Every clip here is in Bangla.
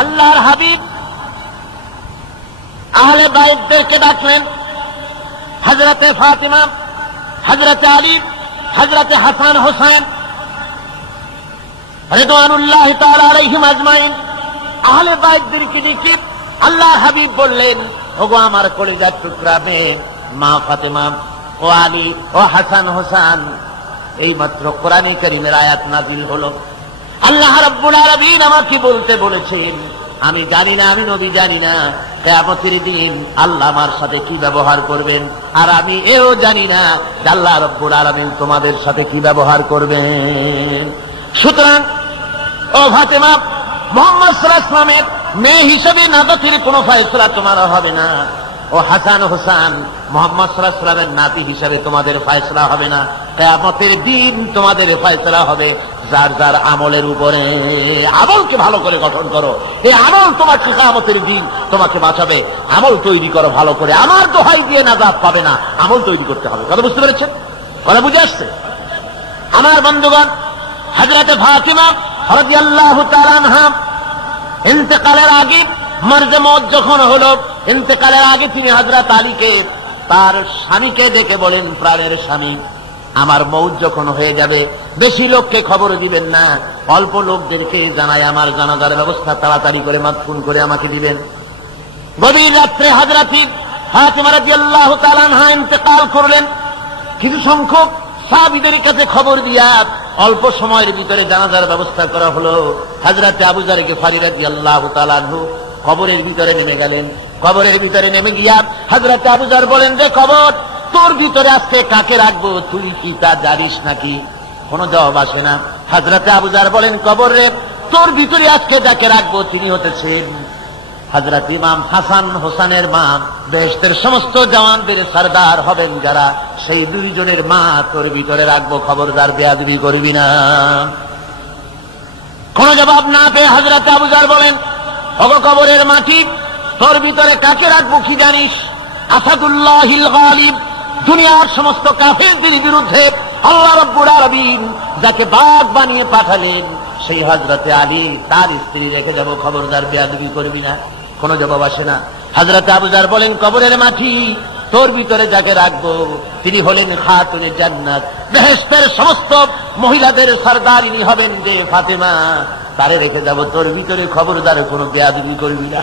আল্লাহর হাবিব আহলে বাইতদেরকে ডাকলেন, হযরতে ফাতিমা, হযরতে আলী, হযরতে হাসান হোসেন রিদওয়ানুল্লাহি তাআলা আলাইহিম আজমাইন, আহলে বাইতদেরকে ডেকে আল্লাহর হাবিব বললেন, ওগো আমার কলিজার টুকরা মেয়ে মা ফাতিমা, ও আলী, ও হাসান হোসেন, এইমাত্র কোরআনে কারীমের আয়াত নাযিল হলো। আল্লাহ রাব্বুল আলামিন আমাকে বলতে বলেছেন, আমি জানি না, আমি নবী জানি না কিয়ামতের দিন আল্লাহ আমার সাথে কি ব্যবহার করবেন, আর আমি এও জানি না যে আল্লাহ রাব্বুল আলামিন তোমাদের সাথে কি ব্যবহার করবেন। সুতরাং ও ফাতিমা, মুহাম্মদ সাল্লাল্লাহু আলাইহি ওয়াসাল্লামের মেয়ে হিসেবে নাজাতের কোনো ফয়সালা তোমার হবে না। ও হাসান হোসেন, মুহাম্মদ সাল্লাল্লাহু আলাইহি ওয়াসাল্লামের নাতি হিসেবে তোমাদের ফয়সালা হবে না। কিয়ামতের দিন তোমাদের ফয়সালা হবে যার যার আমলের উপরে। আমলকে ভালো করে গঠন করো, এই আমল তোমাকে কিয়ামতের দিন তোমাকে বাঁচাবে। আমল তৈরি করো ভালো করে, আমার দোহাই দিয়ে নাজাত পাবে না, আমল তৈরি করতে হবে। কথা বুঝতে পেরেছেন? কথা বুঝে আসছে? আমার বন্ধুগণ, হযরতে ফাতিমা রাদিয়াল্লাহু তাআলা আনহা ইন্তেকালের আগে, মরজে মওত যখন হলো, ইন্তেকালের আগে তিনি হযরত আলীকে, তার স্বামীকে ডেকে বলেন, প্রাণের স্বামী, আমার মওত যখন হয়ে যাবে বেশি লোককে খবর দিবেন না, অল্প লোকদেরকে জানাই আমার জানাজার ব্যবস্থা তাড়াতাড়ি করে মাদফুন করে আমাকে দিবেন। গভীর রাত্রে হযরত ফাতিমা রাদিয়াল্লাহু তাআলা আনহা ইন্তেকাল করলেন। কিছু সংখ্যক সাহাবীদের কাছে খবর দিয়া অল্প সময়ের ভিতরে জানাজার ব্যবস্থা করা হলো। হযরত আবু যর গিফারী রাদিয়াল্লাহু তাআলা আনহু কবরের ভিতরে নেমে গেলেন। কবরের ভিতরে নেমে গিয়া হযরত আবু যর বলেন যে, কবর, তোর ভিতরে আজকে কাকে রাখবো, তুই কি তা জানিস নাকি? কোনো জবাব আসে না। হযরত আবু যর বলেন, কবর রে, তোর ভিতরে আজকে যাকে রাখবো তিনি হতেছেন হযরত ইমাম হাসান হোসেনের মা, বেহেশতের সমস্ত জওয়ানদের সরদার হবেন যারা, সেই দুইজনের মা তোর ভিতরে রাখবো, খবরদার বেয়াদবি করবি না। কোন জবাব না পেয়ে হযরত আবু যর বলেন, ওগো কবরের মাটি, তোর ভিতরে কাকে রাখবো কি জানিস? আসাদুল্লাহিল গালিব, দুনিয়ার সমস্ত কাফেরদের বিরুদ্ধে আল্লাহ রাব্বুল আলামিন যাকে বাঘ বানিয়ে পাঠালেন, সেই হযরতে আলী, তার স্ত্রী রেখে যাব, খবরদার বেয়াদবি করবি না। কোন জবাব আসে না। হযরত আবু যর বলেন, কবরের মাটি, তোর ভিতরে যাকে রাখবো তিনি হলেন খাতুনে জান্নাত, বেহেশতের সমস্ত মহিলাদের সরদারিনী হবেন যে ফাতেমা, তারে রেখে যাব, তোর ভিতরে খবরদার কোনো বেয়াদবি করবি না।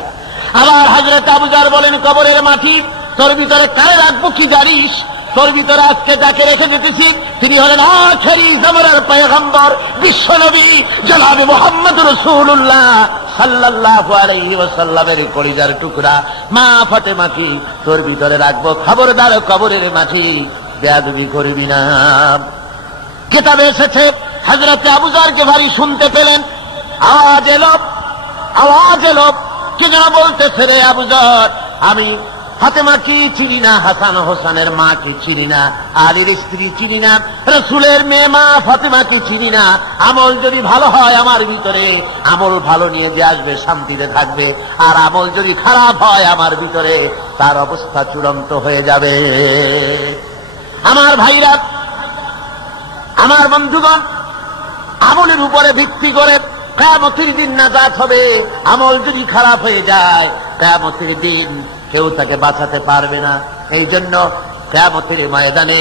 আবার হযরত আবু যর বলেন, কবরের মাটি, তোর ভিতরে কারে রাখবো কি জানিস? তোর ভিতরে আজকে যাকে রেখে যেতেছি তিনি হলেন আখেরি জামানার পয়গম্বর, বিশ্বনবী জনাবে মুহাম্মদ রাসূলুল্লাহ সাল্লাল্লাহু আলাইহি ওয়াসাল্লামের কলিজার টুকরা মা ফাতেমাকে তোর ভিতরে রাখবো, খবরদার কবরের মাটি বেয়াদবি করবি না। কিতাবে এসেছে, হযরত আবু যর গিফারী শুনতে পেলেন, আওয়াজ এলো, কে যেন বলতেছে, রে আবু যর, আমি ফাতেমা কি চিনি না, হাসান হোসেনের মা কি চিনি না, আলীর স্ত্রী চিনি না, রাসূলের মেয়ে মা ফাতেমা কি চিনি না। আমল যদি ভালো হয় আমার ভিতরে, আমল ভালো নিয়ে যে আসবে শান্তিতে থাকবে, আর আমল যদি খারাপ হয় আমার ভিতরে, তার অবস্থা চূড়ান্ত হয়ে যাবে। আমার ভাইরা, আমার বন্ধুগণ, আমলের উপরে ভিত্তি করে কিয়ামতের দিন নাজাত হবে। আমল যদি খারাপ হয়ে যায়, কিয়ামতের দিন কেউ তাকে বাঁচাতে পারবে না। এই জন্য কিয়ামতের ময়দানে,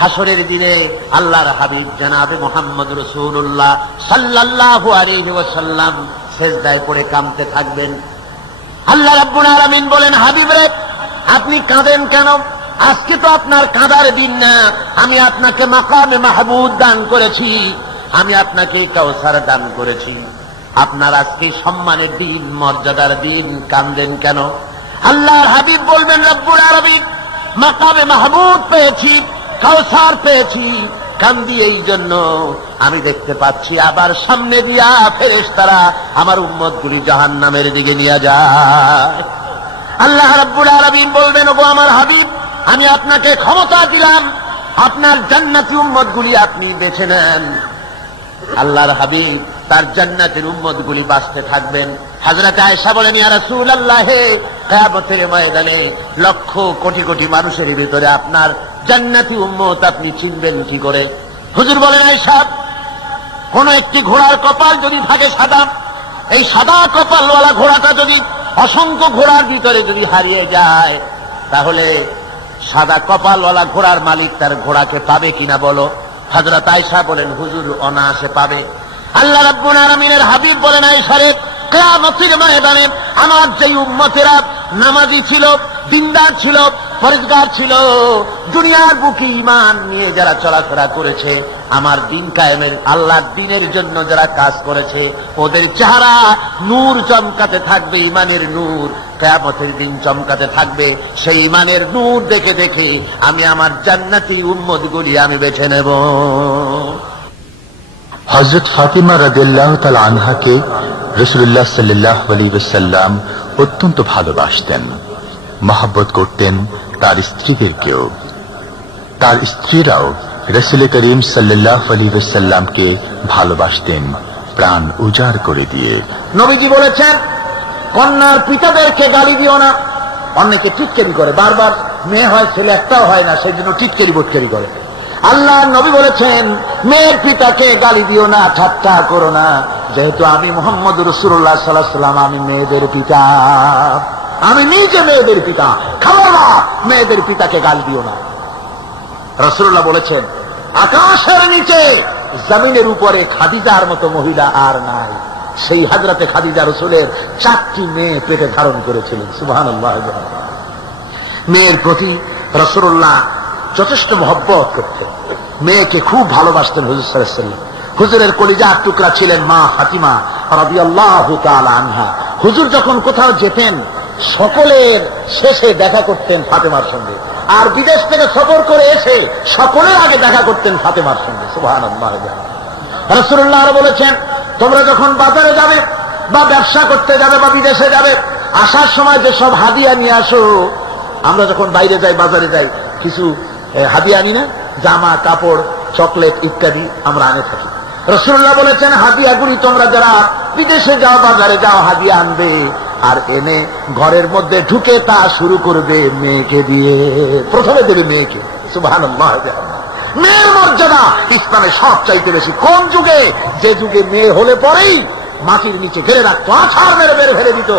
হাসরের দিনে আল্লাহর হাবিব জনাবে মুহাম্মদ রাসূলুল্লাহ সাল্লাল্লাহু আলাইহি ওয়াসাল্লাম সিজদায় পড়ে কাঁদতে থাকবেন। আল্লাহ রাব্বুল আলামিন বলেন, হাবিব রে, আপনি কাঁদেন কেন? আজকে তো আপনার কাঁদার দিন না, আমি আপনাকে মাকামে মাহমুদ দান করেছি, আমি আপনাকে কাউসার দান করেছি, আপনার আজকে সম্মানের দিন, মর্যাদার দিন, কাঁদেন কেন? আল্লাহর হাবিব বলবেন, রব্বুল আলামিন, মাকামে মাহমুদ পেয়েছি, কাউসার পেয়েছি, কান্দি এই জন্য আমি দেখতে পাচ্ছি আবার সামনে দিয়া ফেরেশতারা আমার উম্মতগুলি জাহান্নামের দিকে নিয়ে যায়। আল্লাহ রাব্বুল আলামিন বলবেন, ওগো আমার হাবিব, আমি আপনাকে ক্ষমতা দিলাম, আপনার জান্নাতি উম্মতগুলি আপনি বেছে নেন। আল্লাহর হাবিব তার জান্নাতের উম্মতগুলি বাঁচতে থাকবেন। হযরত আয়েশা বলেন, ইয়া রাসূলুল্লাহ, কিয়ামতের ময়দানে লক্ষ কোটি কোটি মানুষের ভিতরে আপনার জান্নাতি উম্মত আপনি চিনবেন কি করে? হুজুর বলেন, আয়েশা, কোন একটি ঘোড়ার কপাল যদি থাকে সাদা, এই সাদা কপালওয়ালা ঘোড়াটা যদি অসংখ্য ঘোড়ার ভিতরে যদি হারিয়ে যায়, তাহলে সাদা কপালওয়ালা ঘোড়ার মালিক তার ঘোড়াকে পাবে কিনা বলো? হযরত আয়েশা বলেন, হুজুর অনায়াসে পাবে। আল্লাহ রাব্বুল আলামিনের হাবিব বলেন, আয়েশা রে, কিয়ামতের ময়দানে আমার যে উম্মতেরা নামাজি ছিল, দিনদার ছিল, পরেজগার ছিল, দুনিয়ার বুকে ঈমান নিয়ে যারা চলাফেরা করেছে, আমার দিন কায়েমের আল্লাহর দিনের জন্য যারা কাজ করেছে, ওদের চেহারা নূর চমকাতে থাকবে, ঈমানের নূর কিয়ামতের দিন চমকাতে থাকবে। সেই ঈমানের নূর দেখে দেখে আমি আমার জান্নাতি উম্মতগুলি আমি বেছে নেব। হযরত ফাতিমা রাদিয়াল্লাহু তাআলা আনহাকে রাসূলুল্লাহ সাল্লাল্লাহু আলাইহি ওয়াসাল্লাম অত্যন্ত ভালোবাসতেন, মহব্বত করতেন তার স্ত্রীদেরকেও। তার স্ত্রীরাও রাসূল করিম সাল্লাল্লাহু আলাইহি ওয়াসাল্লামকে ভালোবাসতেন প্রাণ উজাড় করে দিয়ে। নবীজি বলেছেন, কন্যার পিতাদেরকে গালি দিও না। অনেকে টিটকারি করে, বারবার মেয়ে হয় ছেলে একটাও হয় না, সেই জন্য টিটকারি বটকারি করে। আল্লাহ নবী বলেছেন, মেয়ের পিতাকে গালি দিও না, ঠাট্টা করো না, যেহেতু আমি মুহাম্মদ রাসূলুল্লাহ সাল্লাল্লাহু আলাইহি ওয়াসাল্লাম, আমি মেয়েদের পিতা, আমি নিজে মেয়েদের পিতা। খাবার মেয়েদের পিতাকে গালি দিও না। রাসূলুল্লাহ বলেছেন, আকাশের নিচে জমিনের উপরে খাদিজার মতো মহিলা আর নাই। সেই হযরতে খাদিজা রাসূলের 4টি মেয়ে পেটে ধারণ করেছিলেন। সুবহানাল্লাহ। মেয়ের প্রতি রাসূলুল্লাহ যথেষ্ট মহব্বত করতেন, মেয়েকে খুব ভালোবাসতেন হুজুর সাল্লাল্লাহু আলাইহি ওয়াসাল্লাম। হুজুরের কলিজার টুকরা ছিলেন মা ফাতিমা রাদিয়াল্লাহু তাআলা আনহা। হুজুর যখন কোথাও যেতেন, সকলের শেষে দেখা করতেন ফাতেমার সঙ্গে, আর বিদেশ থেকে সফর করে এসে সকলের আগে দেখা করতেন ফাতেমার সঙ্গে। সুবহানাল্লাহ। রাসূলুল্লাহ আরো বলেছেন, তোমরা যখন বাজারে যাবে বা ব্যবসা করতে যাবে বা বিদেশে যাবে, আসার সময় যে সব হাদিয়া নিয়ে আসো। আমরা যখন বাইরে যাই, বাজারে যাই, কিছু হাদিয়া আনি না, জামা কাপড় চকলেট ইত্যাদি আমরা আনে থাকি। রাসূলুল্লাহ বলেছেন, হাদিয়াগুলি তোমরা যারা বিদেশে যাও, বাজারে যাও, হাদিয়া আনবে, আর এনে ঘরের মধ্যে ঢুকে তা শুরু করবে মেয়েকে দিয়ে। প্রথমে দেবে মেয়েকে। সুবহানাল্লাহ। মেয়ের মর্যাদা ইসলামে সব চাইতে বেশি। কোন যুগে? যে যুগে মেয়ে হলে পরেই মাটির নিচে ফেলে রাখতো, আছাড় মেরে মেরে ফেলে দিত।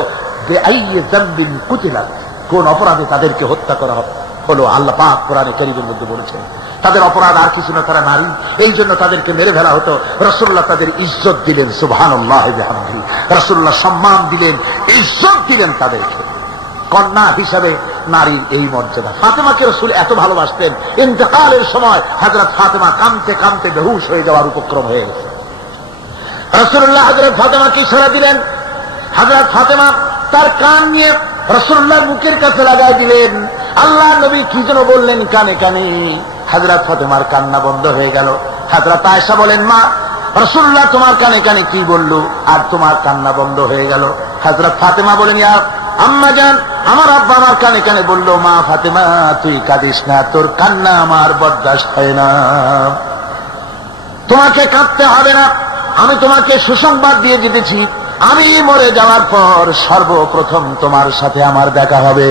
যে আইয়ে যামবিন কুতিলাত, কোন অপরাধে তাদেরকে হত্যা করা হলো, আল্লাহ পাক কোরআনে কারীমের মধ্যে বলেছেন। তাদের অপরাধ আর কিছু না, তারা নারী, এই জন্য তাদেরকে মেরে ফেলা হতো। রাসূলুল্লাহ তাদের ইজ্জত দিলেন। সুবহানাল্লাহ বিহামদিহি। রাসূলুল্লাহ সম্মান দিলেন, ইজ্জত দিলেন তাদেরকে। কন্যা হিসাবে নারীর এই মর্যাদা। ফাতেমাকে রাসূল এত ভালোবাসতেন, ইন্তেকালের সময় হযরত ফাতেমা কাঁদতে কাঁদতে বেহুশ হয়ে যাওয়ার উপক্রম হয়ে গেছে। রাসূলুল্লাহ হযরত ফাতেমাকে ইশারা দিলেন। হযরত ফাতেমা তার কান নিয়ে রাসূলুল্লাহর মুখের কাছে লাগাই দিলেন। আল্লাহ নবী কি যেন বললেন কানে কানে, হযরত ফাতেমার কান্না বন্ধ হয়ে গেল। হযরত আয়েশা বলেন, মা, রাসূলুল্লাহ তোমার কানে কানে কি বলল আর তোমার কান্না বন্ধ হয়ে গেল? হযরত ফাতেমা বলেন, ইয়া আম্মা জান, আমার আব্বা আমার কানে কানে বলল, মা ফাতেমা তুই কাঁদিস না, তোর কান্না আমার বরদাস্ত হয় না, তোমাকে কাঁদতে হবে না। আমি তোমাকে সুসংবাদ দিয়ে দিতেছি, আমি মরে যাওয়ার পর সর্বপ্রথম তোমার সাথে আমার দেখা হবে।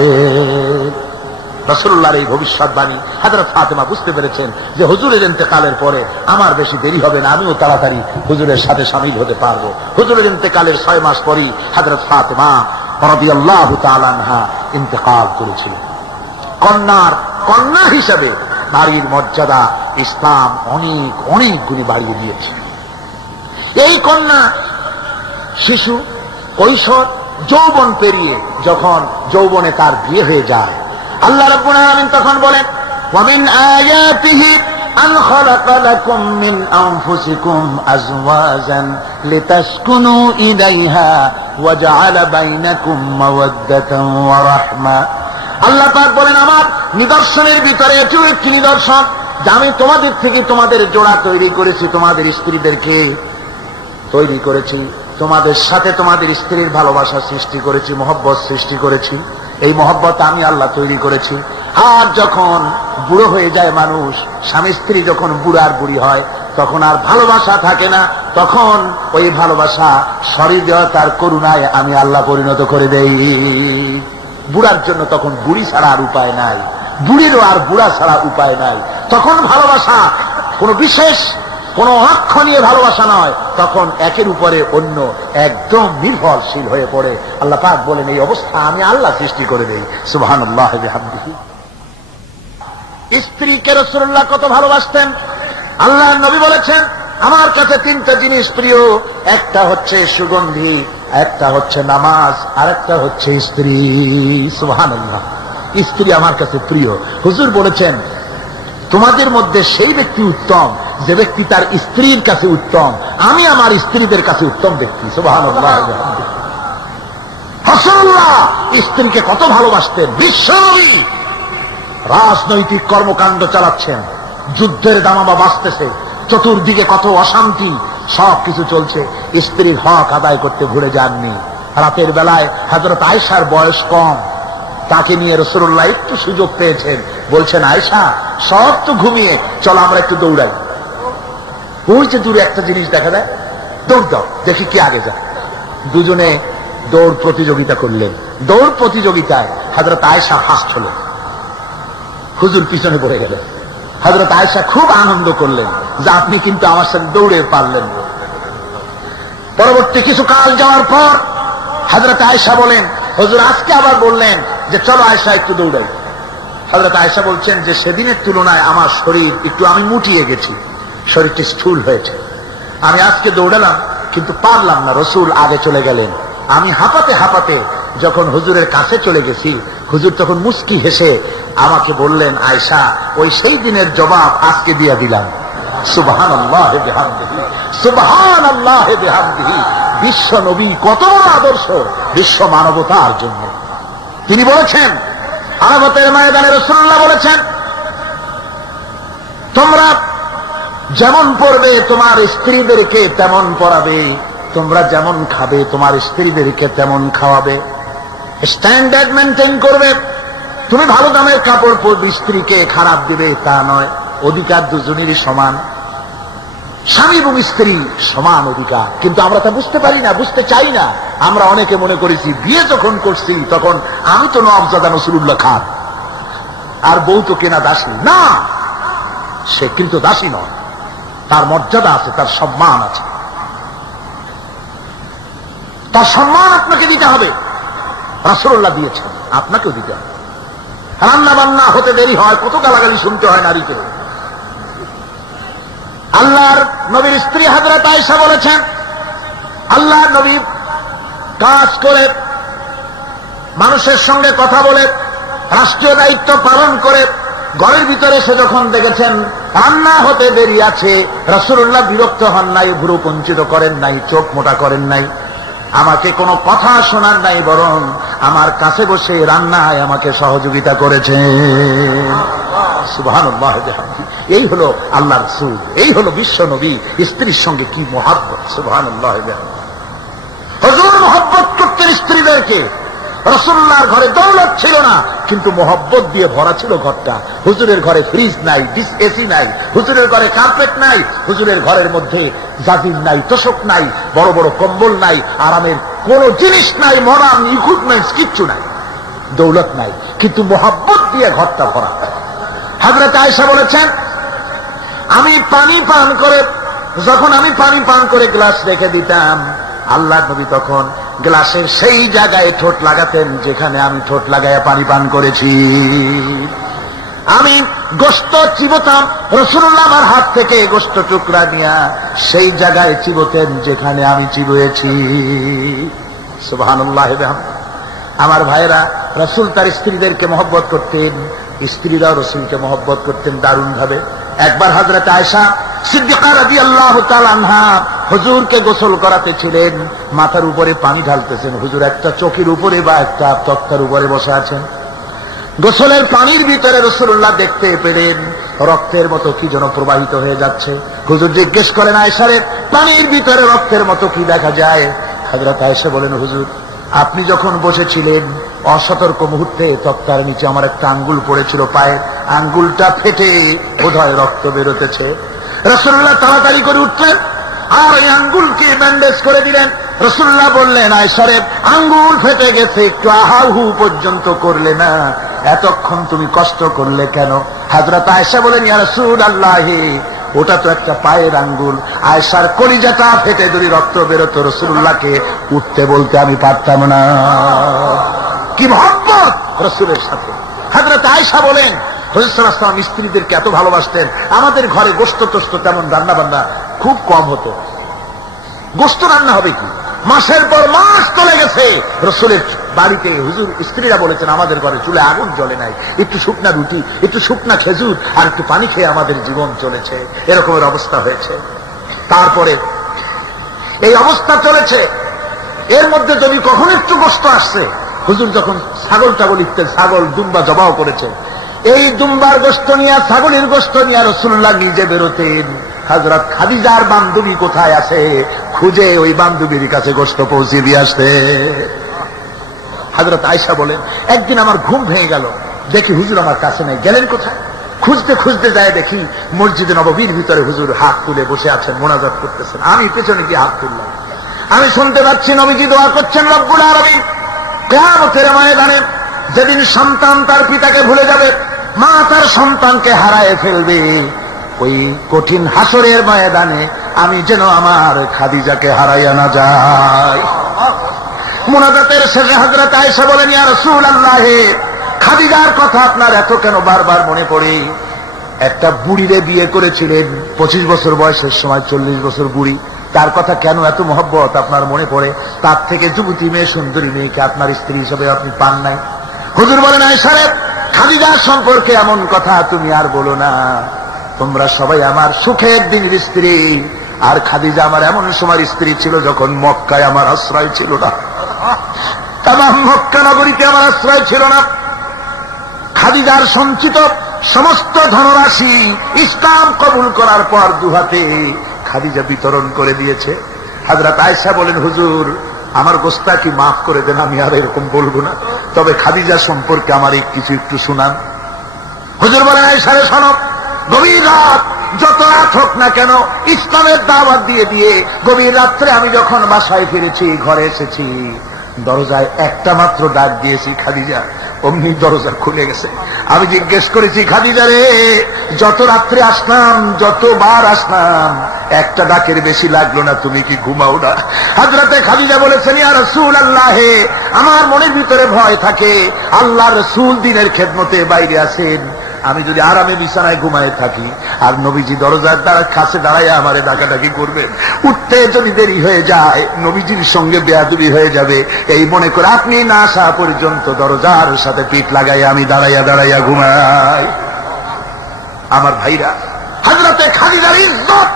রাসূলুল্লাহর এই ভবিষ্যৎবাণী হযরত ফাতেমা বুঝতে পেরেছেন যে হুজুরের ইন্তেকালের পরে আমার বেশি দেরি হবে না, আমিও তাড়াতাড়ি হুজুরের সাথে শামিল হতে পারবো। হুজুরের ইন্তেকালের 6 মাস পরই হযরত ফাতেমা রাদিয়াল্লাহু তাআলা আনহা ইন্তেকাল করেছিলেন। কন্যা হিসাবে নারীর মর্যাদা ইসলাম অনেক অনেক গুণে বাড়িয়ে দিয়েছে। এই কন্যা শিশু, কৈশোর, যৌবন পেরিয়ে যখন যৌবনে তার বিয়ে হয়ে যায়, আল্লাহ রাব্বুল আলামিন তখন বলেন, ওয়া মিন আয়াতিহি আন খালাকা লাকুম মিন আনফুসিকুম আজওয়াজান লিতাসকুনু ইলাইহা ওয়া জাআলা বাইনাকুম মাওয়াদ্দাতান ওয়া রাহমা। আল্লাহ পাক বলেন, আমার নিদর্শনের ভিতরে এটিও একটি নিদর্শন যে আমি তোমাদের থেকে তোমাদের জোড়া তৈরি করেছি, তোমাদের স্ত্রীদেরকে তৈরি করেছি, তোমাদের সাথে তোমাদের স্ত্রীর ভালোবাসা সৃষ্টি করেছি, মহব্বত সৃষ্টি করেছি। এই মহব্বত আমি আল্লাহ তৈরি করেছি। আর যখন বুড়ো হয়ে যায় মানুষ, স্বামী স্ত্রী যখন বুড়ার বুড়ি হয়, তখন আর ভালোবাসা থাকে না, তখন ওই ভালোবাসা সহৃদয়তার করুণায় আমি আল্লাহ পরিণত করে দেই। বুড়ার জন্য তখন বুড়ি ছাড়া আর উপায় নাই, বুড়িরও আর বুড়া ছাড়া উপায় নাই। তখন ভালোবাসা কোনো বিশেষ কোনো অক্ষ নিয়ে ভালোবাসা নয়, তখন একের উপরে অন্য একদম নির্ভরশীল হয়ে পড়ে। আল্লাহ পাক বলেন এই অবস্থা আমি আল্লাহ সৃষ্টি করে দেই। সুবহানাল্লাহ বিহামদিহি। স্ত্রীকে রাসূলুল্লাহ কত ভালোবাসতেন। আল্লাহর নবী বলেছেন আমার কাছে তিনটা জিনিস প্রিয়, একটা হচ্ছে সুগন্ধি, একটা হচ্ছে নামাজ, আর একটা হচ্ছে স্ত্রী। সুবহানাল্লাহ। স্ত্রী আমার কাছে প্রিয়। হুজুর বলেছেন তোমাদের মধ্যে সেই ব্যক্তি উত্তম যে ব্যক্তি তার স্ত্রীর কাছে উত্তম। আমি আমার স্ত্রীদের কাছে উত্তম ব্যক্তি। সুবহানাল্লাহ। রাসূলুল্লাহ স্ত্রীকে কত ভালোবাসতেন। বিশ্বনবী রাজনৈতিক কর্মকাণ্ড চালাচ্ছেন, যুদ্ধের দামামা বাঁচতেছে, চতুর্দিকে কত অশান্তি, সবকিছু চলছে, স্ত্রীর হক আদায় করতে ভুলে যাননি। রাতের বেলায় হযরত আয়েশার বয়স কম, তাকে নিয়ে রাসূলুল্লাহ একটু সুযোগ পেয়েছেন, বলছেন আয়েশা সব তো ঘুমিয়ে, চলো আমরা একটু দৌড়াই। ওই যে দূরে একটা জিনিস দেখা যায়, দৌড় দাও দেখি কি আগে যায়। দুজনে দৌড় প্রতিযোগিতা করলেন। দৌড় প্রতিযোগিতায় হযরত আয়েশা ফার্স্ট হলেন, হুজুর পিছনে পড়ে গেলেন। হযরত আয়েশা খুব আনন্দ করলেন যে আপনি কিন্তু আমার সাথে দৌড়ে পারলেন না। পরবর্তী কিছু কাল যাওয়ার পর হযরত আয়েশা বলেন হুজুর আজকে আবার বললেন যে চলো আয়েশা একটু দৌড়াই। হযরত আয়েশা বলছেন যে সেদিনের তুলনায় আমার শরীর একটু আমি মুটিয়ে গেছি, শরীরটি স্থূল হয়েছে। আমি আজকে দৌড়ালাম কিন্তু পারলাম না, রাসূল আগে চলে গেলেন। আমি হাঁপাতে হাঁপাতে যখন হুজুরের কাছে চলে গেছি, হুজুর তখন মুস্কি হেসে আমাকে বললেন আয়েশা ওই সেই দিনের জবাব আজকে দিয়ে দিলাম। সুবহানাল্লাহ বিহামদিহি, সুবহানাল্লাহ বিহামদিহি। বিশ্ব নবী কত বড় আদর্শ বিশ্ব মানবতার জন্য। তিনি বলেছেন আরাফাতের ময়দানে রাসূলুল্লাহ বলেছেন তোমরা যেমন পড়বে তোমার স্ত্রীদেরকে তেমন পড়াবে, তোমরা যেমন খাবে তোমার স্ত্রীদেরকে তেমন খাওয়াবে, স্ট্যান্ডার্ড মেনটেন করবে। তুমি ভালো দামের কাপড় পরবে, স্ত্রীকে খারাপ দিবে তা নয়। অধিকার দুজনেরই সমান, স্বামী এবং স্ত্রী সমান অধিকার। কিন্তু আমরা তা বুঝতে পারি না, বুঝতে চাই না। আমরা অনেকে মনে করেছি বিয়ে যখন করছি তখন আমি তো নওয়াবজাদা নসরুল্লাহ খান আর বউ তো কেনা দাসী। না, সে কিন্তু দাসী নয়, তার মর্যাদা আছে, তার সম্মান আছে, তার সম্মান আপনাকে দিতে হবে। রাসূলুল্লাহ দিয়েছেন, আপনাকেও দিতে হবে। রান্না বান্না হতে দেরি হয়, কত গালাগালি শুনতে হয় নারীকে। আল্লাহর নবীর স্ত্রী হযরত আয়েশা বলেছেন আল্লাহর নবী কাজ করে, মানুষের সঙ্গে কথা বলে, রাষ্ট্রীয় দায়িত্ব পালন করে ঘরের ভিতরে এসে যখন দেখেছেন রান্না হতে দেরি আছে, রাসূলুল্লাহ বিরক্ত হন নাই, ভ্রু কুঞ্চিত করেন নাই, চোখ মোটা করেন নাই, আমাকে কোনো কথা শোনার নাই, বরং আমার কাছে বসে রান্নায় আমাকে সহযোগিতা করেছেন। সুবহানাল্লাহ। এই হলো আল্লাহর রাসূল, এই হলো বিশ্ব নবী। স্ত্রীর সঙ্গে কি মহব্বত! সুবহানাল্লাহ। হুজুর মহব্বত করতেন স্ত্রীদেরকে। রাসূলুল্লাহর ঘরে দৌলত ছিল না, কিন্তু মহব্বত দিয়ে ভরা ছিল ঘরটা। হুজুরের ঘরে ফ্রিজ নাই, এসি নাই, হুজুরের ঘরে কার্পেট নাই, হুজুরের ঘরের মধ্যে জাজির নাই, তোশক নাই, বড় বড় কম্বল নাই, আরামের কোন জিনিস নাই, মডার্ন ইকুইপমেন্টস কিচ্ছু নাই, দৌলত নাই, কিন্তু মহব্বত দিয়ে ঘরটা ভরা। হযরত আয়েশা বলেছেন আমি পানি পান করে, যখন আমি পানি পান করে গ্লাস রেখে দিতাম, আল্লাহর নবী তখন গ্লাসের সেই জায়গায় ঠোঁট লাগাতেন যেখানে আমি ঠোঁট লাগাইয়া পানি পান করেছি। আমি গোশত চিবোতাম, রাসূলুল্লাহ আমার হাত থেকে গোশত টুকরা নিয়া সেই জায়গায় চিবোতেন যেখানে আমি চিবুয়েছি। সুবহানাল্লাহ। আমার ভাইরা, রাসূল তার স্ত্রীদেরকে মহব্বত করতেন, স্ত্রীরাও রাসূলকে মহব্বত করতেন দারুণ ভাবে। একবার হযরত আয়েশা সিদ্দিকা রাদিয়াল্লাহু তাআলা আনহা হুজুরকে গোসল করাতে ছিলেন, মাথার উপরে পানি ঢালতেছেন, হুজুর একটা চৌকির উপরে বা একটা তক্তার উপরে বসে আছেন। গোসলের পানির ভিতরে রাসূলুল্লাহ দেখতে পেলেন রক্তের মতো কি যেন প্রবাহিত হয়ে যাচ্ছে। হুজুর জিজ্ঞেস করেন আয়েশারে পানির ভিতরে রক্তের মতো কি দেখা যায়? হযরত আয়েশা বলেন হুজুর আপনি যখন বসেছিলেন অসতর্ক মুহূর্তে তক্তার নিচে আমার একটা আঙ্গুল পড়েছিল, পায়ে আঙ্গুলটা ফেটে বোধহয় রক্ত বেরোতেছে। রাসূলুল্লাহ তাড়াতাড়ি করে উঠলেন আর এই আঙ্গুলকে ব্যান্ডেজ করে দিলেন। রাসূলুল্লাহ বললেন আয়েশারে আঙ্গুল ফেটে গেছে, একটু আহাহু পর্যন্ত করলে না, এতক্ষণ তুমি কষ্ট করলে কেন? হযরত আয়েশা বলেন ইয়া রাসূলুল্লাহ ওটা তো একটা পায়ের আঙ্গুল। আয়েশার কলিজাটা ফেটে যদি রক্ত বেরোতো, রাসূলুল্লাহকে উঠতে বলতে আমি পারতাম না। কি মহব্বত রাসূলের সাথে। হযরত আয়েশা বলেন হুজুর সাল্লাল্লাহু আলাইহি ওয়াসাল্লাম স্ত্রীদেরকে এত ভালোবাসতেন, আমাদের ঘরে গোশত টোস্ত তেমন রান্না বান্না খুব কম হতো। গোশত রান্না হবে কি, মাসের পর মাস চলে গেছে রাসূলের বাড়িতে হুজুর স্ত্রীরা বলেছেন আমাদের ঘরে চুলে আগুন জ্বলে নাই, একটু শুকনা রুটি, একটু শুকনা খেজুর আর একটু পানি খেয়ে আমাদের জীবন চলেছে, এরকমের অবস্থা হয়েছে। তারপরে এই অবস্থা চলেছে, এর মধ্যে যদি কখনো একটু গোশত আসছে, হুজুর যখন ছাগল টাগল ইত্যাদি ছাগল দুম্বা জবাও করেছে, এই দুম্বার গোশত নিয়ে ছাগলের গোশত নিয়ে রাসূলুল্লাহ নিজে বেরোতেন। হযরত খাদিজার বান্ধবী কোথায় আছে খুঁজে ওই বান্ধবীর কাছে গোশত পৌঁছে দিয়ে আসতে। হযরত আয়েশা বলেন একদিন আমার ঘুম ভেঙে গেল, দেখি হুজুর আমার কাছে নেই, গেলেন কোথায়? খুঁজতে খুঁজতে যায় দেখি মসজিদে নববীর ভিতরে হুজুর হাত তুলে বসে আছেন, মোনাজাত করতেছেন। আমি পেছনে গিয়ে হাত তুললাম, আমি শুনতে পাচ্ছি নবীজি দোয়া করছেন রব্বুল আলামিন কিয়ামতের ময়দানে যেদিন সন্তান তার পিতাকে ভুলে যাবে, মা তার সন্তানকে হারায় ফেলবে, ওই কঠিন হাসরের ময়দানে আমি যেন আমার খাদিজাকে হারাইয়া না যাই। মুনাজাতের শেষে হযরত আয়েশা বলেন ইয়া রাসূলুল্লাহ, খাদিজার কথা আপনার এত কেন বারবার মনে পড়ে? একটা বুড়িরে বিয়ে করেছিলেন 25 বছর বয়সের সময়, 40 বছর বুড়ি, তার কথা কেন এত মহব্বত আপনার মনে পড়ে? তার থেকে যুবতী মেয়ে সুন্দরী মেয়েকে আপনার স্ত্রী হিসেবে আপনি পান নাই। হুজুর বলেন আয়েশা রে, খাদিজার সম্পর্কে এমন কথা তুমি আর বলো না, তোমরা সবাই আমার সুখের দিনের স্ত্রী, আর খাদিজা আমার এমন সময় স্ত্রী ছিল যখন মক্কায় আমার আশ্রয় ছিল না, তামাম মক্কা নগরীতে আমার আশ্রয় ছিল না। খাদিজার সঞ্চিত সমস্ত ধনরাশি ইসলাম কবুল করার পর দুহাতে খাদিজা বিতরণ করে দিয়েছে। হযরত আয়েশা বলেন হুজুর আমার গোস্তাকি মাফ করে দেন, আমি আর এরকম বলবো না, তবে খাদিজা সম্পর্কে আমার কিছু একটু শুনান। হুজুর বলেন আয়েশা রে শোনো, গভীর রাত যত রাত হোক না কেন ইসলামের দাওয়াত দিয়ে দিয়ে গভীর রাত্রে আমি যখন বাসায় ফিরেছি, ঘরে এসেছি, দরজায় একটা মাত্র ডাক দিয়েছি খাদিজা, অমনি দরজা খুলে গেছে। আমি জিজ্ঞেস করেছি খাদিজা রে, যত রাত্রে আসলাম, যতবার আসলাম, একটা ডাকের বেশি লাগলো না, তুমি কি ঘুমাও না? হযরতে খাদিজা বলেছেন ইয়া রাসূলুল্লাহ, আমার মনের ভিতরে ভয় থাকে, আল্লাহর রাসূল দিনের খেদমতে বাইরে আছেন, আমি যদি আরামে বিছানায় ঘুমায় থাকি আর নবীজি দরজার কাছে দাঁড়াইয়া আমারে ডাকাডাকি করবেন, উঠতে যদি দেরি হয়ে যায় নবীজির সঙ্গে বেয়াদবি হয়ে যাবে, এই মনে করে আপনি না আসা পর্যন্ত দরজার সাথে পিঠ লাগাইয়া আমি দাঁড়াইয়া দাঁড়াইয়া ঘুমাই। আমার ভাইরা, হযরতে খাদিজার ইজ্জত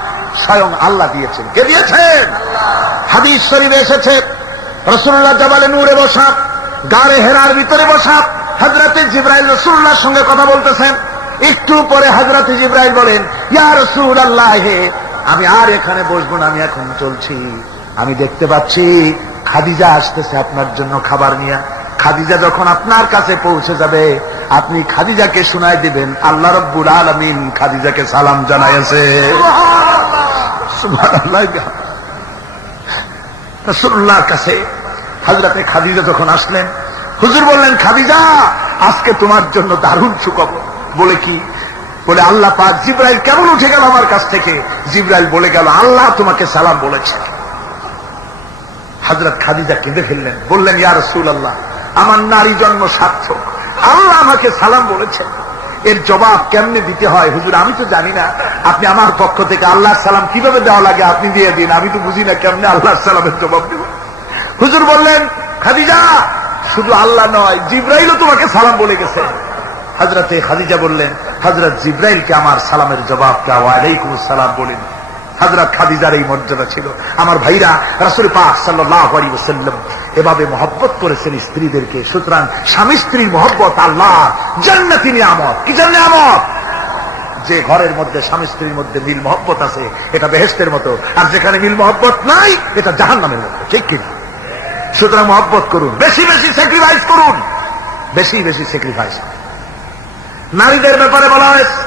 স্বয়ং আল্লাহ দিয়েছেন। কে দিয়েছেন? হাদিস শরীফে এসেছে রাসূলুল্লাহ জাবালে নূরে বসা, গারে হেরার ভিতরে বসা, হযরতে জিবরাইল রাসূলুল্লাহর সঙ্গে কথা বলতেছেন। একটু পরে হযরতে জিবরাইল বলেন ইয়া রাসূলুল্লাহ, আমি আর এখানে বসবো না, আমি এখন চলছি, আমি দেখতে পাচ্ছি খাদিজা আসতেছে আপনার জন্য খাবার নিয়ে। খাদিজা যখন আপনার কাছে পৌঁছে যাবে আপনি খাদিজাকে শুনাই দিবেন আল্লাহ রাব্বুল আলামিন খাদিজাকে সালাম জানাইছে। সুবহানাল্লাহ। রাসূলুল্লাহর কাছে হযরতে খাদিজা যখন আসলেন, হুজুর বললেন খাদিজা আজকে তোমার জন্য দারুণ সুখবর। বলে কি? বলে আল্লাহ পাক জিবরাইল কেমন উঠে গেল আমার কাছ থেকে, জিবরাইল বলে গেল আল্লাহ তোমাকে সালাম বলেছে। হযরত খাদিজা কেঁদে ফেললেন, বললেন ইয়া রাসূলুল্লাহ, আমার নারী জন্ম সার্থক, আল্লাহ আমাকে সালাম বলেছে, এর জবাব কেমনে দিতে হয় হুজুর আমি তো জানি না, আপনি আমার পক্ষ থেকে আল্লাহর সালাম কিভাবে দেওয়া লাগে আপনি দিয়ে দিন, আমি তো বুঝি না কেমনে আল্লাহর সালামের জবাব দেব। হুজুর বললেন খাদিজা শুধু আল্লাহ নয়, জিবরাইলও তোমাকে সালাম বলে গেছে। হযরতে খাদিজা বললেন হযরত জিবরাইলকে আমার সালামের জবাব কে ওয়া আলাইকুমুস সালাম বলেন। হযরত খাদিজার এই মর্যাদা ছিল। আমার ভাইরা, রাসূল পাক সাল্লাল্লাহু আলাইহি ওয়াসাল্লাম এভাবে মহব্বত করেছেন স্ত্রীদেরকে। সুতরাং স্বামী স্ত্রীর মহব্বত আল্লাহ জান্নাতি নিয়ামত। কি নিয়ামত? যে ঘরের মধ্যে স্বামী স্ত্রীর মধ্যে মিল মহব্বত আছে এটা বেহেশতের মতো, আর যেখানে মিল মহব্বত নাই এটা জাহান্নামের মতো। ঠিক কি? সুতরাং মহব্বত করুন, বেশি বেশি স্যাক্রিফাইস করুন, বেশি বেশি স্যাক্রিফাইস। নারীদের ব্যাপারে বলা হয়েছে,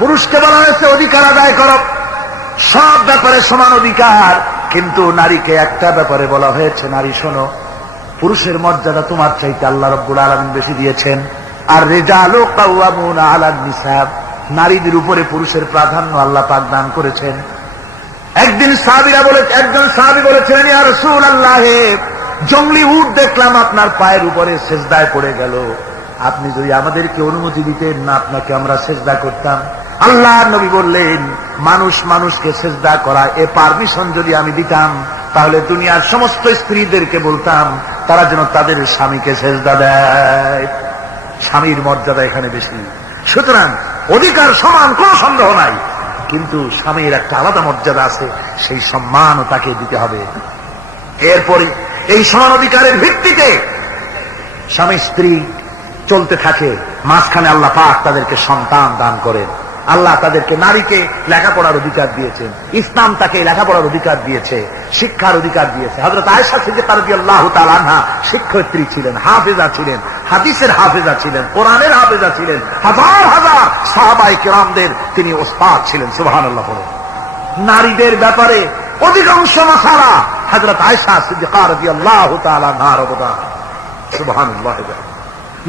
পুরুষকে বলা হয়েছে অধিকার আদায় করো, সব ব্যাপারে সমান অধিকার, কিন্তু নারীকে একটা ব্যাপারে বলা হয়েছে নারী শোনো, পুরুষের মর্যাদা তোমার চাইতে আল্লাহ রাব্বুল আলামিন বেশি দিয়েছেন। আর রিজালু কাওয়ামুনা আলান নিসা, নারীদের উপরে পুরুষের প্রাধান্য আল্লাহ পাক দান করেছেন। একজন সাহাবী বলেছিলেন, ইয়া রাসূলুল্লাহ, জংলি উট দেখলাম আপনার পায়ের উপরে সেজদায় পড়ে গেল, আপনি যদি আমাদেরকে অনুমতি দিতেন না আপনাকে আমরা সেজদা করতাম। আল্লাহর নবী বললেন, মানুষ মানুষকে সেজদা করা এ পারমিশন যদি আমি দিতাম তাহলে দুনিয়ার সমস্ত স্ত্রীদেরকে বলতাম তারা যেন তাদের স্বামীকে সেজদা দেয়। স্বামীর মর্যাদা এখানে বেশি। সুতরাং অধিকার সমান, কোনো সন্দেহ নাই, কিন্তু স্বামীর একটা আলাদা মর্যাদা আছে, সেই সম্মানও তাকে দিতে হবে। এরপরে এই সমান অধিকারের ভিত্তিতে স্বামী স্ত্রী চলতে থাকে, মাঝখানে আল্লাহ পাক তাদেরকে সন্তান দান করেন। আল্লাহ তাদেরকে, নারীকে লেখাপড়ার অধিকার দিয়েছেন, ইসলাম তাকে লেখাপড়ার অধিকার দিয়েছে, শিক্ষার অধিকার দিয়েছে। হযরত আয়েশা সিদ্দিকা রাদিয়াল্লাহু তাআলা আনহা শিক্ষয়িত্রী ছিলেন, হাফেজা ছিলেন, হাদিসের হাফেজা ছিলেন, কোরআনের হাফেজা ছিলেন, হাজার হাজার সাহাবায়ে কেরামদের তিনি ওস্তাদ ছিলেন। সুবহানাল্লাহ। নারীদের ব্যাপারে অধিকাংশ মাসালা হযরত আয়েশা সিদ্দিকা রাদিয়াল্লাহু তাআলা আনহার অবদান। সুবহানাল্লাহ।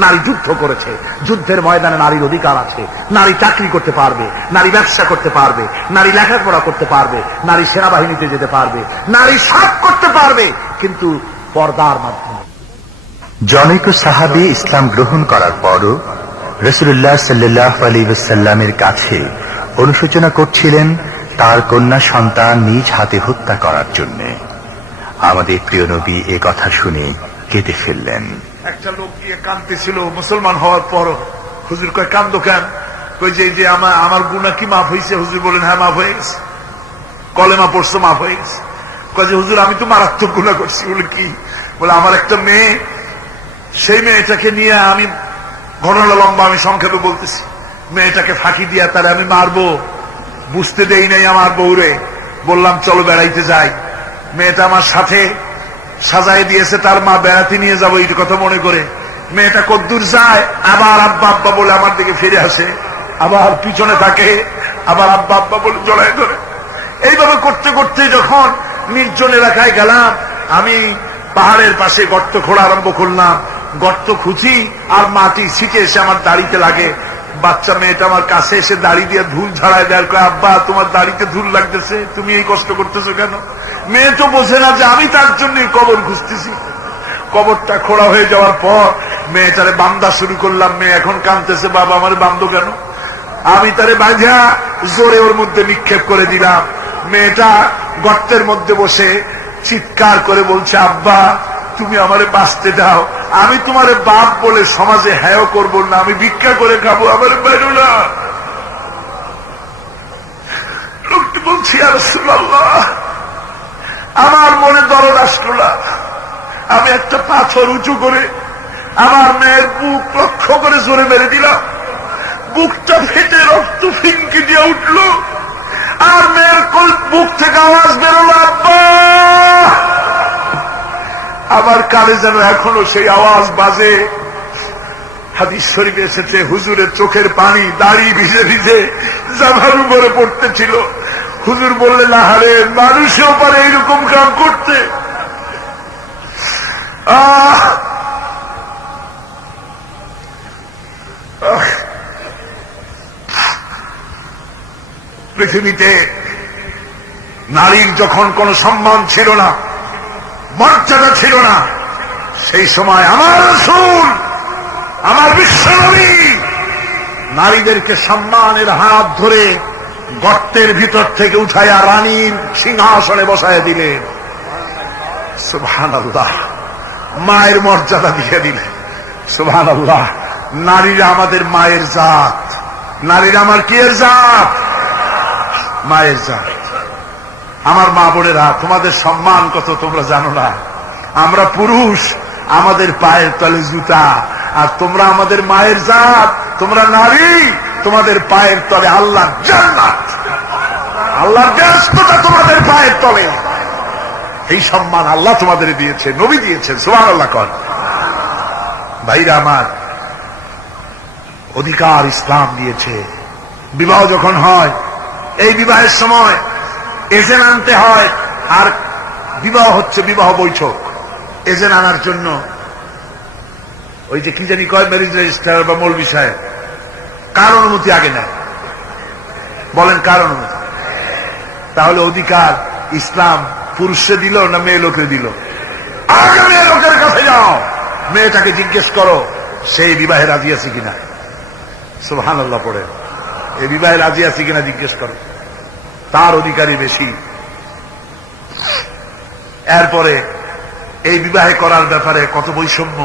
নারী যুদ্ধ করেছে, যুদ্ধের ময়দানে নারীর অধিকার আছে। নারী চাকরি করতে পারবে, নারী ব্যবসা করতে পারবে, নারী লেখাপড়া করতে পারবে, নারী সেনাবাহিনীতে যেতে পারবে, নারী সব করতে পারবে, কিন্তু পর্দার মাধ্যমে। জনৈক সাহাবী ইসলাম গ্রহণ করার পরও রাসূলুল্লাহ সাল্লাল্লাহু আলাইহি ওয়াসাল্লামের কাছে অনুশোচনা করছিলেন তার কন্যা সন্তান নিজ হাতে হত্যা করার জন্য। আমাদের প্রিয় নবী এ কথা শুনে কেঁদে ফেললেন। একটা লোক গিয়ে কাঁদতেছিল মুসলমান হওয়ার পর। হুজুর কয়, কান্দো কেন? কই যে আমার গুনাহ কি মাফ হয়েছে? হুজুর বলেন, হ্যাঁ মাফ হয়ে গেছে। কলেমা পড়ছো, মাফ হয়ে গেছে। কয় যে হুজুর আমি তো মারাত্মক গুনাহ করছি। বলে কি? বলে আমার একটা মেয়ে, সেই মেয়েটাকে নিয়ে আমি, ঘটনা লম্বা, আমি সংক্ষেপে বলতেছি, মেয়েটাকে ফাঁকি দিয়া তারে আমি মারবো, বুঝতে দেই নাই আমার বউরে। বললাম চলো বেড়াইতে যাই। মেয়েটা আমার সাথে সাজাই দিয়েছে, তার মা বেড়াতে নিয়ে যাবো এই কথা মনে করে। মেয়েটা কদ্দূর যায়, আবার আব্বা আব্বা বলে আমার দিকে ফিরে আসে, আবার পিছনে থাকে, আবার আব্বা আব্বা বলে জড়ায় ধরে। এইভাবে করতে করতে যখন নির্জন এলাকায় গেলাম, আমি পাহাড়ের পাশে গর্ত খোঁড়া আরম্ভ করলাম। গর্ত খুঁজি আর মাটি ছিটে এসে আমার দাড়িতে লাগে। বাচ্চা মেয়েটা আমার কাছে এসে দাড়ি দিয়ে ধুল ঝাড়ায় দেয়, কয় আব্বা তোমার দাড়িতে ধুল লাগতেছে, তুমি এই কষ্ট করতেছো কেন? মেয়ে তো বোঝে না যে আমি তার জন্য কবর খুঁজতেছি। কবরটা খোঁড়া হয়ে যাওয়ার পর মেয়েটারে বান্ধা শুরু করলাম। মেয়ে এখন কাঁদতেছে, বাবা আমার বান্ধব কেন? আমি তারে বাঁধা জোরে ওর মধ্যে নিক্ষেপ করে দিলাম। মেয়েটা গর্তের মধ্যে বসে চিৎকার করে বলছে, আব্বা তুমি আমারে বাঁচতে দাও, আমি তোমারে বাপ বলে সমাজে হ্যায় করবো না, আমি ভিক্ষা করে খাবো, আমারে বেরো না। লোকটি বলছি, ইয়া রাসূলুল্লাহ, আমার মনে দরদ আসলো না। আমি একটা পাথর উঁচু করে আমার মেয়ের বুক লক্ষ্য করে জোরে মেরে দিলাম। বুকটা ফেটে রক্ত ফিনকি দিয়ে উঠল, আর মেয়ের বুক থেকে আওয়াজ বেরোলো, আব্বা। আমার কানে যেন এখনো সেই আওয়াজ বাজে। হাদিস শরীফে এসেছে, হুজুরের চোখের পানি দাড়ি ভিজে ভিজে জামার উপরে পড়তেছিল। হুজুর বললেন, আহারে, মানুষও পারে এইরকম কাম করতে। পৃথিবীতে নারীর যখন কোন সম্মান ছিল না, মর্যাদা ছিল না, সেই সময় আমার রাসূল, আমার বিশ্বনবী নারীদেরকে সম্মানের হাত ধরে গর্তের ভিতর থেকে উঠাইয়া রানীর সিংহাসনে বসায় দিলেন। সুবহানাল্লাহ। মায়ের মর্যাদা দিয়ে দিলেন। সুবহানাল্লাহ। নারীরা আমাদের মায়ের জাত। নারীরা আমার কি এর জাত? মায়ের জাত। আমার মা বোনেরা, তোমাদের সম্মান কত তোমরা জানো না। আমরা পুরুষ, আমাদের পায়ের তলে জুতা, আর তোমরা আমাদের মায়ের জাত। তোমরা নারী, তোমাদের পায়ের তলে আল্লাহর জান্নাত, আল্লাহর ব্যস্ততা তোমাদের পায়ের তলে। এই সম্মান আল্লাহ তোমাদের দিয়েছে, নবী দিয়েছেন। সুবহানাল্লাহ কর। ভাইরা আমার, অধিকার ইসলাম দিয়েছে। বিবাহ যখন হয়, এই বিবাহের সময় এজেন্ট আনতে হয়। আর বিবাহ হচ্ছে বিবাহ বৈঠক। এজেন্ট আনার জন্য ওই যে কি জানি কয়, ম্যারেজ রেজিস্ট্রার বা মৌলবি সাহেব, কার অনুমতি আগে নেয়? বলেন কারণ তাহলে অধিকার ইসলাম পুরুষে দিল না মেয়ে লোকে দিল? আগে মেয়ে লোকের কাছে যাও, মেয়েটাকে জিজ্ঞেস করো সেই বিবাহে রাজি আছে কিনা। সুবহানাল্লাহ পড়ে, এই বিবাহে রাজি আছে কিনা জিজ্ঞেস করো, তার অধিকারই বেশি। এরপরে এই বিবাহে করার ব্যাপারে কত বৈষম্য।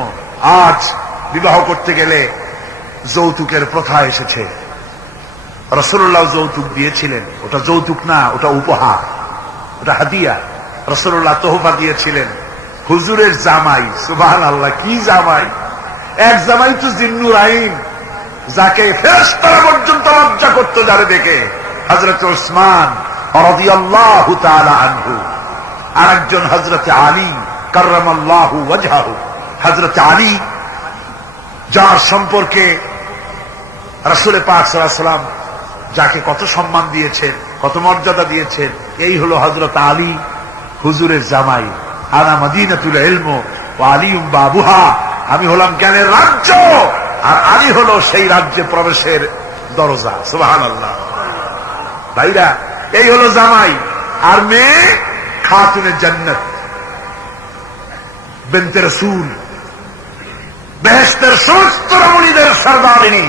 আজ বিবাহ করতে গেলে যৌতুকের প্রথা এসেছে। রাসূলুল্লাহ যৌতুক দিয়েছিলেন, ওটা যৌতুক না, ওটা উপহার, ওটা হাদিয়া। রাসূলুল্লাহ তোহফা দিয়েছিলেন হুজুরের জামাই। সুবহানাল্লাহ, কি জামাই! এক জামাই তো জিন্নুর আইন, যাকে ফেরেশতারা পর্যন্ত লজ্জা করত যারে দেখে, হযরত উসমান রাদিয়াল্লাহু তাআলা আনহু। আরেকজন হযরত আলী কাররামাল্লাহু ওয়াজহাহু। হযরত আলী, যার সম্পর্কে রাসূল পাক সাল্লাল্লাহু আলাইহি ওয়াসাল্লাম যাকে কত সম্মান দিয়েছেন, কত মর্যাদা দিয়েছেন, এই হলো হযরত আলী হুজুরের জামাই। আনা মদিনাতুল ইলম ওয়া আলিয়ুম বাবুহা, আমি হলাম জ্ঞানের রাজ্য আর আলী হলো সেই রাজ্যে প্রবেশের দরজা। সুবহানাল্লাহ। ভাইরা, এই হলো জামাই। আর মেয়ে খাতুনে জান্নাত, বিনতে রাসূল, বেহেশতের সমস্ত রমণীদের সরদারিনী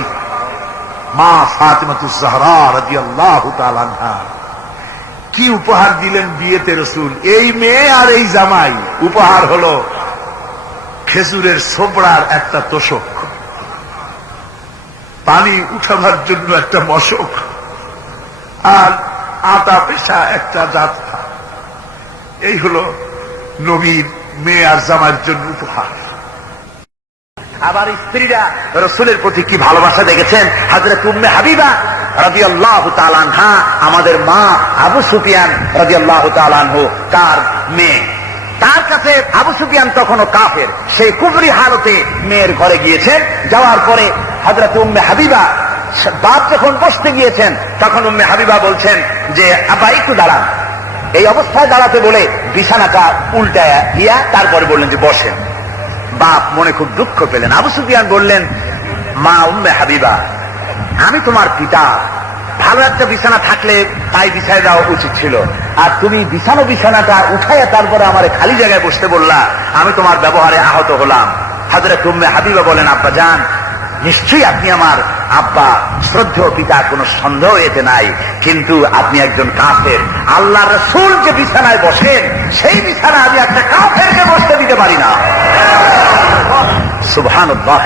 মা ফাতিমাতুজ জাহরা রাদিয়াল্লাহু তাআলা আনহা। কি উপহার দিলেন বিয়েতে রাসূল! এই মেয়ে আর এই জামাই। উপহার হলো খেজুরের ছোবড়ার একটা তোষক, পানি উঠাবার জন্য একটা মশক, আর আটা পেশা একটা যাত্রা। এই হলো নবীর মেয়ে আর জামাইয়ের জন্য উপহার। আবার স্ত্রীরা রাসূলের প্রতি কি ভালোবাসা দেখেছেন। হযরত উম্মে হাবিবা রাদিয়াল্লাহু তাআলা আনহা, আমাদের মা আবু সুফিয়ান রাদিয়াল্লাহু তাআলা আনহু, তার মেয়ে। তার কাছে আবু সুফিয়ান তখনও কাফের, সেই কুফরি হালতে মেয়ের ঘরে গিয়েছেন। যাওয়ার পরে হযরত উম্মে হাবিবা বাপ যখন বসতে গিয়েছেন, তখন উম্মে হাবিবা বলছেন যে আব্বা একটু দাঁড়ান। এই অবস্থায় দাঁড়াতে বলে বিছানাটা উল্টায় দিয়া তারপরে বললেন যে বসেন। বাপ মনে খুব দুঃখ পেলেন। আবু সুফিয়ান বললেন, মা উম্মে হাবিবা, আমি তোমার পিতা, ভালো একটা বিছানা থাকলে তাই বিছায় দেওয়া উচিত ছিল, আর তুমি বিছানাটা উঠাইয়া তারপরে আমার খালি জায়গায় বসতে বললা, আমি তোমার ব্যবহারে আহত হলাম। হযরত উম্মে হাবিবা বলেন, আব্বা জান, নিশ্চয়ই আপনি আমার আব্বা, শ্রদ্ধেয় পিতা, কোনো সন্দেহ এতে নাই, কিন্তু আপনি একজন কাফের। আল্লাহ রাসূল যে বিছানায় বসেন, সেই বিছানা আমি একটা কাফেরকে বসতে দিতে পারি না। সুবহানাল্লাহ।